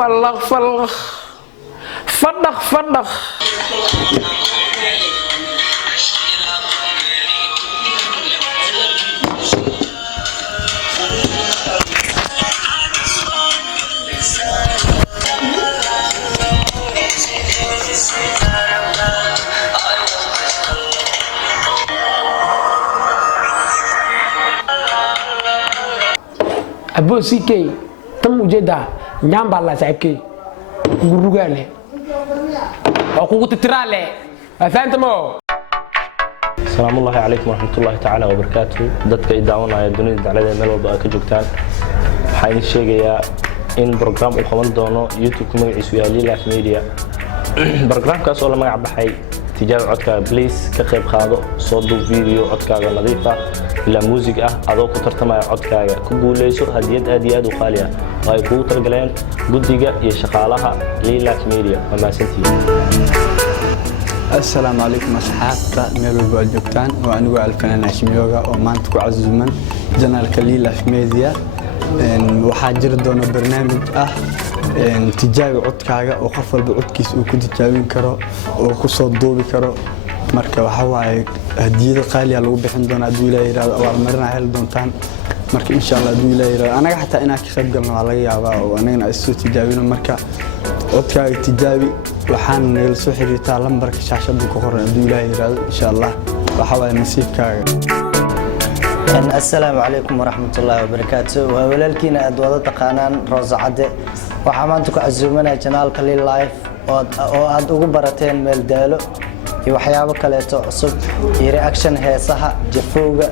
فلق فلق فدق فدق أبو سيكي تم وجدا نعم بالله سايبكي غروغالي أو تترالي فهمتمو السلام الله عليكم ورحمة الله تعالى وبركاته dadka ay daawanaya dunida dacalada meel walba ka joogtaan waxaan idin sheegayaa in program uu qaban doono YouTube magaciisu yahay Lilac Media programkaas oo la magac baxay tijaabo codkaaga please ka qayb qaado soo duub video codkaaga nadiif ah ila music ah adoo ku tartamaya codkaaga ku guuleyso hadiyad aad iyo aad u qaali ah oo ay kugu talagaleen guddiga iyo shaqaalaha Lilac Media السلام عليكم أصحابتا ميلو بالجوكتان وأنا الفنان هاشم يوغا ومانت كعزومن جنال كليلة في ميديا وحاجر دون برنامج تجاوي عدكاغا وقفل بعدكيس وكنت تجاوين كرو وكسو دوبي كرو marka waxa waaye hadiyada qaali ah lagu bixin doona aduu ilaahay raad awaal marina hel doontaan marka insha Allah aduu ilaahay raad anaga xataa inaan ka qayb galno waa laga yaabaa oo anagana isu tijaabino marka codkaaga tijaabi waxaan neel soo xiriirtaa lambarka shaashada ku qoran aduu ilaahay raad insha Allah waxa waaye nasiibkaaga السلام عليكم ورحمة الله وبركاته وولالكينا أدوات تقانان روز عدي وحمانتك عزومنا جنال كليل لايف وأدوغو براتين ميل دالو وحيابا كاليتو عصب رياكشن هيساها جفوغا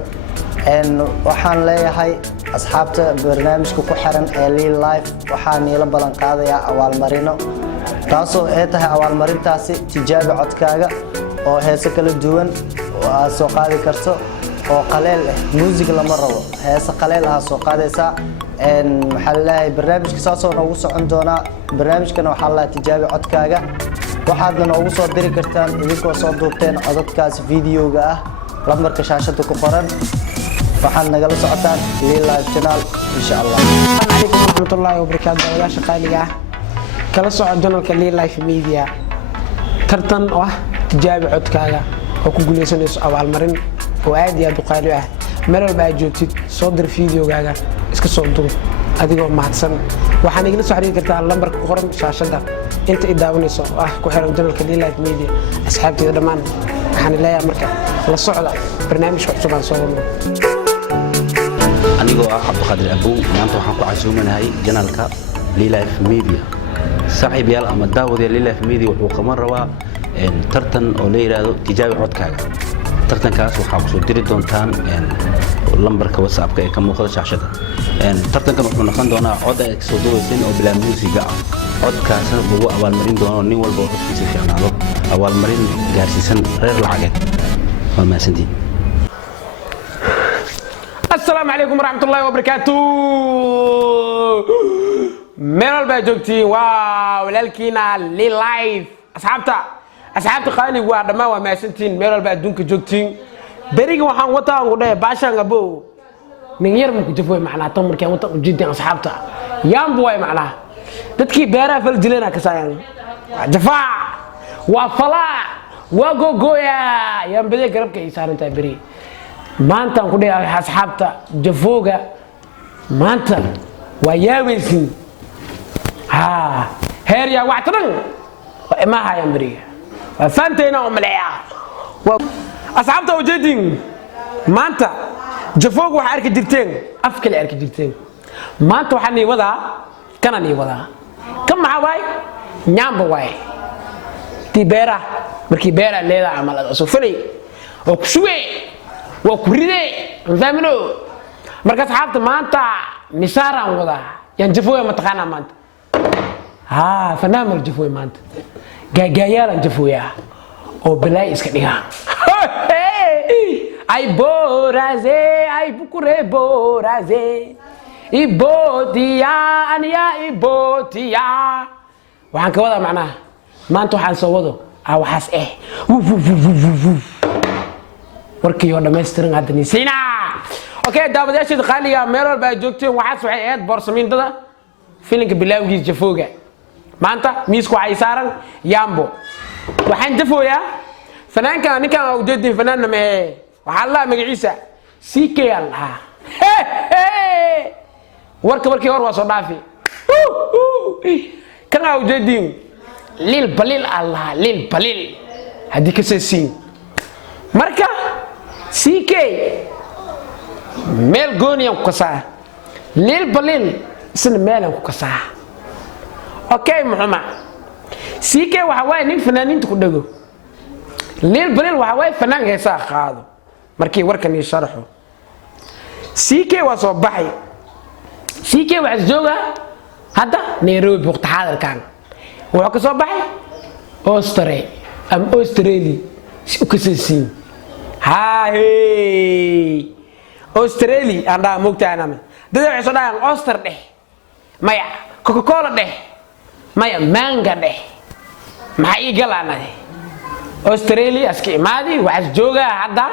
waxaan leeyahay asxaabta barnaamijka ku xiran ee Lil Life waxaan ila balan qaadayaa awaalmarino taasoo ay tahay awaalmarintaasi tijaabi codkaaga oo heeso kala duwan oo aad soo qaadi karto oo qaleel ah music lama rabo heeso qaleel ah soo qaadaysa waxa leeyahay barnaamijka saasoo noogu socon doona barnaamijkana waxa la tijaabi codkaaga waxaadna noogu soo diri kartaan idinkoo soo duubteen codadkaas videoga ah lambarka shaashada ku qoran waxaan nagala socotaan Lil Life channel insha Allah. Assalamu alaykum warahmatullahi wabarakatuh walaasha qaaliga kala socod channelka Lil Life Media tartan ah tijaabi codkaaga oo ku guuleysanayso abaalmarin oo aad iyo aad u qaali ah meel walba aad joogtid soo dir videogaaga iska soo duub adigoo mahadsan waxaan igala soo xiriiri kartaa lambarka ku qoran shaashada inta ay daawanayso ku xiran channelka Lil Life Media asxaabtayda dhamaan waxaan leeyahay marka la socda barnaamijka cusub aan soo wadno anigoo ah Cabdiqaadir Abu maanta waxaan ku casuumanahay janaalka Lil Life Media saaxiibayaal ama daawadayaal Lil Life Media wuxuu qaban rabaa tartan oo la yiraahdo tijaabi codkaaga tartankaas waxaa ku soo diri doontaan lambarka WhatsApp-ka ee ka muuqda shaashada tartankan wuxuu noqon doonaa cod ay soo duubaysan oo bilaa muusiga ah codkaasna lagu abaalmarin doono nin walba oo codkiisa fiicnaado abaalmarin gaarsiisan reer lacageed waa maasantiin السلام عليكم ورحمة الله وبركاته ميرال باجوكتي واو ولالكينا Lil Life أصحابتا قالي وادما وماسنتين ميرال باجونك جوكتين بريق وحان وطا وداي باشان أبو من يرمك جفوي معنا تمر كان وطا جدي أصحابتا يام بواي معنا تدكي بيرا فالجلينا كسايان جفاع وفلا وغوغويا يام بدي قربك إيسان انتا بري maanta aan ku dhahay asxaabta jafooga maanta waa yaaweysin heer yaa wax taran waa ma hayaan bariga waa faanteena oo maleeya asxaabta ujeedin maanta jafooga waxa arki jirteen af kale arki jirteen maanta waxaan nii wadaa kana nii wadaa kan maxaa waay nyaamba waay tii beera markii beera leedahay amal soo falay oo ku shugay وكريدي فهمنو مركز حابت مانتا مسارا ودا يعني جفوي متقانا مانتا فنام الجفوي مانتا جايالا جفويا او بلاي اسكديها اي بورازي اي بكوري بورازي اي بوتيا انيا اي بوتيا وحان كودا معناها مانتو حان سوودو او حاس warkii oo dhameystiran hadda nisina okay daawadayaasha qaaliga meel walba ay joogteen waxaad waxay aad boorsamiindada filimka bilaawgiis jafooga maanta miisku waxay saaran yambo waxaan dafooyaa fanaanka ninkan oo jeedin fanaanna ma waxa la magaciisa CK Allah warka markii hor waa soo dhaafi kan oo jeedin lil balil Allah lil balil hadii ka seesin marka CK meel gooniyan ku kasaa lil balil isna meelan ku kasaa okay Muhammad CK waxa way nin fanaaninta ku dhago lil balil waxa way fanaan heesa qaado markii warkan ii sharaxo CK waa soo baxay CK waxa jooga hadda Nairobi waqti xaadirkan wuxuu ka soo baxay Australia si ka seesin hey Australia anda mugtaana dad waxay soo dhaayaan Oyster dheh maya Coca-Cola dheh maya manga dheh maxay galaanay Australia aski imaadi waxa jooga hadda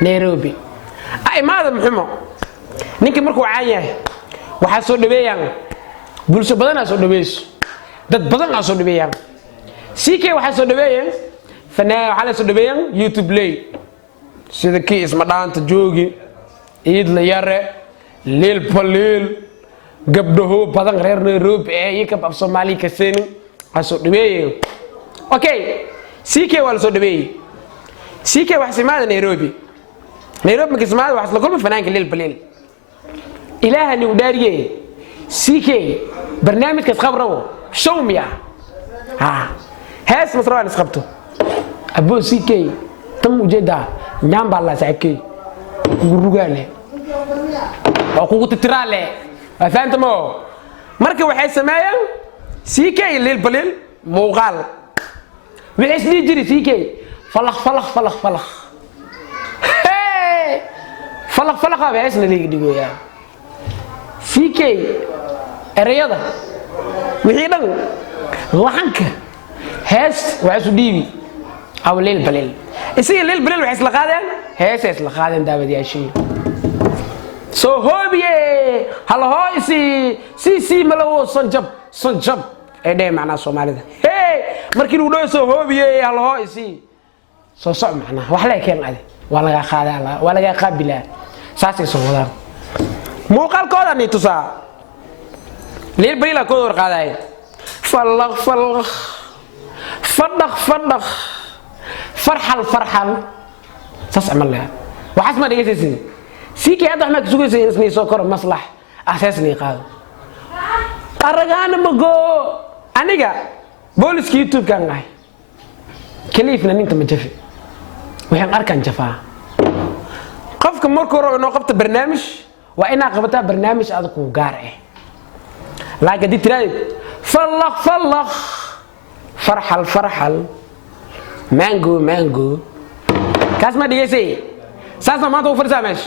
Nairobi ay maada muximo ninka markuu caan yahay waxa soo dhaweeyaan bulsho badan soo dhaweeyso dad badan soo dhaweeyaan CK waxa soo dhaweeyeen fanaa waxa la soo dhaweeyaan YouTube lay sida kii isma dhaanta joogi iid la yare leel baleel gabdhaho badan reer Nairobi ee ka bab Soomaali ka seen soo dhaweeyeen okay CK wala soo dhaweeyay CK wax simaada Nairobi markii simaada wax la kulma fanaanka leel baleel ilaahani u dhaariyay CK barnaamijka qabrawo show me hees masraan isqabto abo CK tam ujeeda nyamba la saakay gurugale oo kugu titirale faantamo marka waxay sameeyaan CK leel baleel muuqaal wixii isli jiri CK falakh beesna leegi dhigoya CK erayada wixii dhan lahanka hees waa isu dhiibi aw leel baleel isii leel baleel waxay isla qaadeen hees isla qaadeen daawadayaashii soo hoobiye hal hooysi si malawo sanjab ee dheer macna Soomaalida markii uu dhoo soo hoobiye hal hooysi soo soc macna wax la keen ade waa laga qaadaa waa laga qaabila saasay soo wadaan muuqaalkooda ni tusaa leel baleel ko war qaaday falakh fadakh farxal saas amalna waxaas ma dhigaysiin CK hadda ma ku sugaysan inay soo koro maslax asaasni qaado aragana mago aniga booliska YouTube kan ahay kaliifna ninta ma jafi waxaan arkaan jafaa qofka markuu rabo inuu qabto barnaamij waa inaa qabataa barnaamij aad ku gaar ah laakiin ditray falakh farxal mango kaas ma dhigaysay saas ma maanta u farsameesh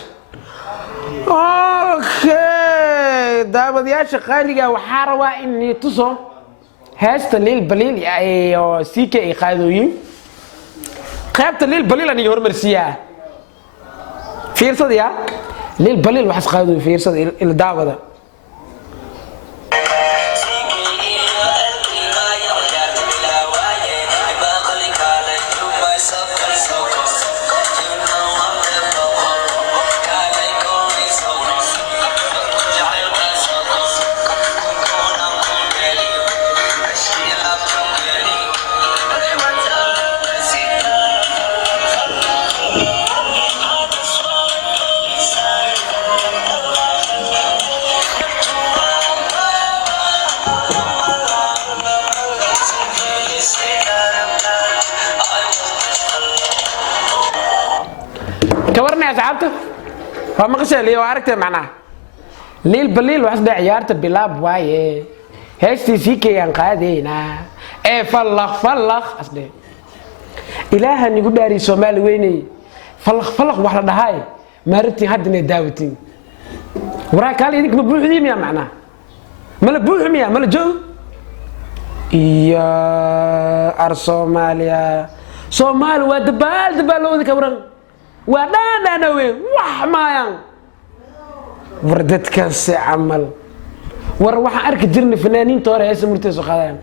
okay daawadayaasha qaaliga waxa rabaa in tuso heesta leel baleel iyo CK ay qaadooyin qaybta leel baleel aan hormarsiyaa fiirsada leel baleel waxa qaadooyin fiirsada ila daawada كورني أصحابته فما قصة لي وعرفت معناه ليل بالليل وحسب عيارت بلاب وايه هستي سيكي ينقادينا ايه فلخ أصلي إلها نقول داري سومالي ويني فلخ وحلا هاي مارتي هدني داوتين وراك قال يديك مبروح ديم يا معناه ملا بوحم يا ملا جو يا أرسوماليا صومال ودبال ودك أوران ودانا وين وح مايان وردت كاس عمل war waxaan arki jirnay fanaaniinta hore heesa murtay soo qaadaan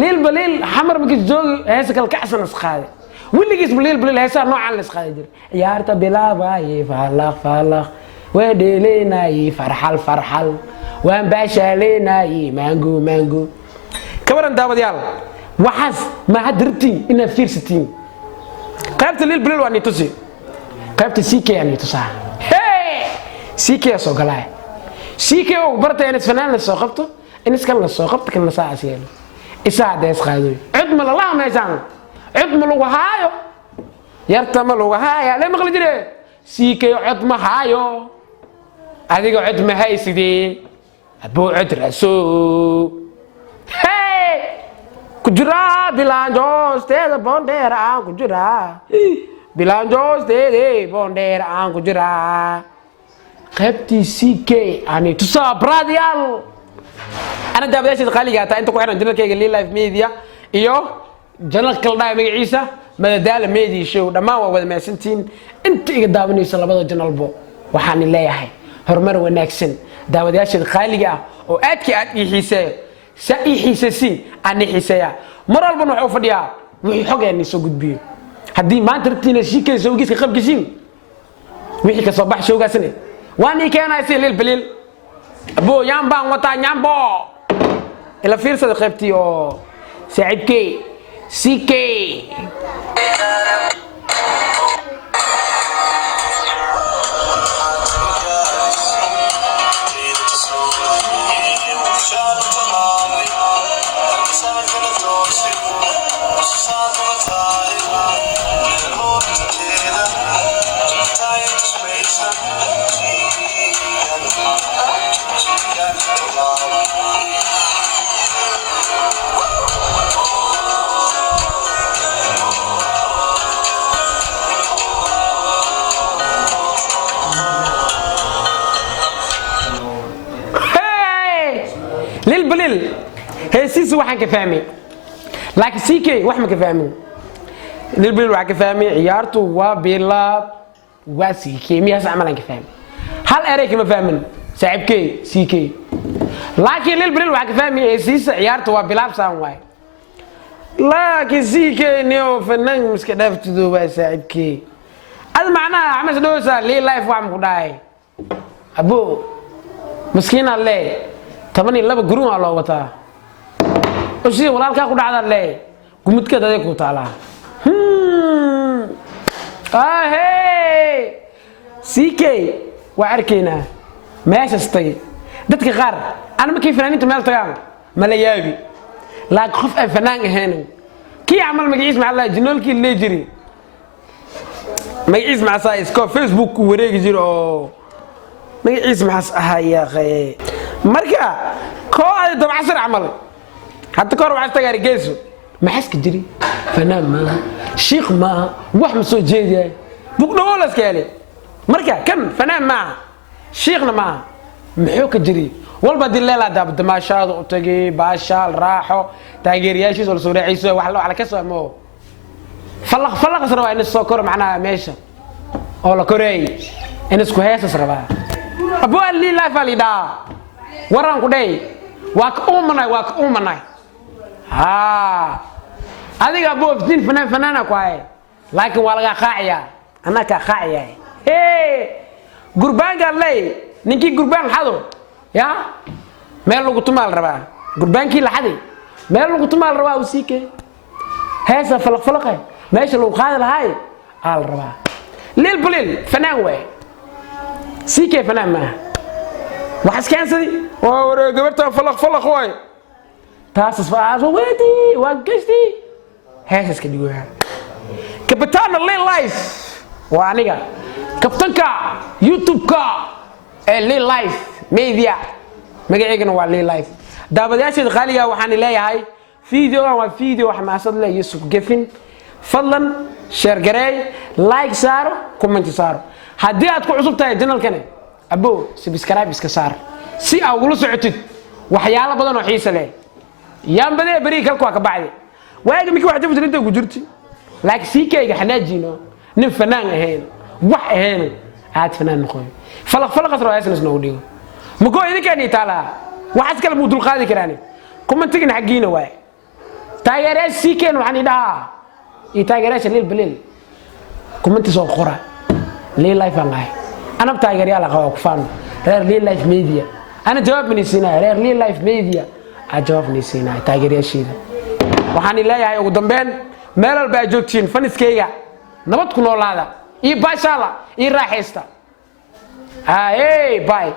leel baleel xamar markii joogi heesa kala kacsan is qaaday wiligiis baleel baleel heesa noocan la is qaaday jir ciyaarta bilaabay falaq falaq wadeleynay farxal farxal waan baashaleynay mango mango kabaran daawadayaal waxaas ma hadirtiin ina fiirsatiin qaybta leel baleel waa nitusi qaybta CK ani tusaa CK soo galay CK oo bartay in fanaan la soo qabto in iska la soo qabto kan la saaciyeen isaa dees qaaday cid ma la meeshan cid ma lagu haayo yarta ma lagu haayo la maqli jire CK cid ma haayo adiga cid ma haysidii abo cid raso kujira bilanjo steeda bondera aan kujira bilanjo steede bondera aan kujira qaybtii CK ani tusaa bradial ana daabadaashada qaaliga ta inta ku xiran janalkayga Lil Life Media iyo janalka la dhaay magaciisa madadaala media show dhamaan waa wada maasantiin inta iga daawanaysa labada janalbo waxaan leeyahay horumar wanaagsan daawadaashada qaaliga oo aadkii aad ii xiiseeyo xiisasi aan xiiseeya mar walba wuxuu fadhiyaa wixii xogeen soo gudbiyo hadii maanta rabtiina CK sawgiiska qabgashin wixii ka soo bax showgaasna واني كان يصير للبليل ابو يامبان وطا يامبو الى فيرسه قيبتي او سعيد كي سي كي للبليل هي سيسو waxaan ka fahmay laakiin CK wax ma ka fahmin lilbeleel waxaan ka fahmay ciyaartu waa bilaab waa CK miyaas amalan ka fahmay hal eray kama fahmin saaxiibkay CK laakiin lilbeleel waxaan ka fahmay siisa ciyaartu waa bilaab saan waay laakiin CK neo fanaan miska dhaaftido waa saaxiibkay ad macnaha Axmed Doosa Lil Life wax ma ku dhaay abo miskiina lee tabani laba gurun waa loo wataa oo si walaalka ku dhacda lee gumudka dadku ku taala hey CK waa arkayna meeshastay dadka qaar ana ma kii fanaaniinta meel tagaan ma la yaabi la qof ay fanaan ahayn kii amal magaciis ma Allah jinolkii lee jiri magaciis ma saa isko Facebook ku wareegi jiro magaciis ma ahaya qay marka kooxda dabacsan amal hatta kor waxa tagay geeso ma xaska jiri fanaan ma sheekh ma wax ma soo jeediya buqdoo la iskale marka kan fanaan ma sheekhna ma muxuu ka jiri walba dileela daab damaashaad u tagay baashaal raaxo taageeriyaashiis oo soo raacayso wax la ka soo mo falaq sarwa in soo kor macnaa meesha oo la koreey in isku heesas rabaa abo Lil Life alida waran ku day waa ka uumanay adiga abo din fanaana ku ay laakiin waa laga qaaciya ana ka qaaciya gurbaanka lay ninkii gurbaan xado ya meel lagu tumaal rabaa gurbaankii la xaday meel lagu tumaal rabaa u CK heesa falaqay meesha lagu qaadi lahay al rabaa lilbeleel fanaan way CK fanaan ma waxas keensadii oo wareeg gabarta falaq way taasas faaso weedi waa gashti heesas ka dhigoya kapitaan Lil Life waa aniga kabtanka YouTube-ka ee Lil Life Media magaceygana waa Lil Life daabadaashada qaaliga waxaan leeyahay fiidiyoga waa fiidiyo xamaasad leh Yusuf Gefin fadlan share gareey like saaro comment saaro haddii aad ku cusub tahay channelkani abo subscribe iska saar si aad ugu socotid waxyaalo badan oo xiiso leh yaan badee bari kalku ka bacdi waaga miki wax jabta inta ku jirti laakiin CK-ga xanaajino nin fanaan ahayn wax ahayn aad fanaan noqon falaq asro aysan isnoo dhigo mugo idinka ni taala waxaas kale muu dulqaadi karaan commentigina xagiina waay taageerayaasha sii keen waxaan idhahaa iyo taageerayaasha leel baleel commenti soo qora leel life aan ahay ana taageerayaal aqaa ku faan reer leel life media ana jawaab minisiina reer leel life media a jawaab minisiina taageerayaashiida waxaan ilaahay ugu dambeyn meel walba ay joogtiin faniskeyga nabad ku noolaada iyo baashaala iyo raaxaysta hey bye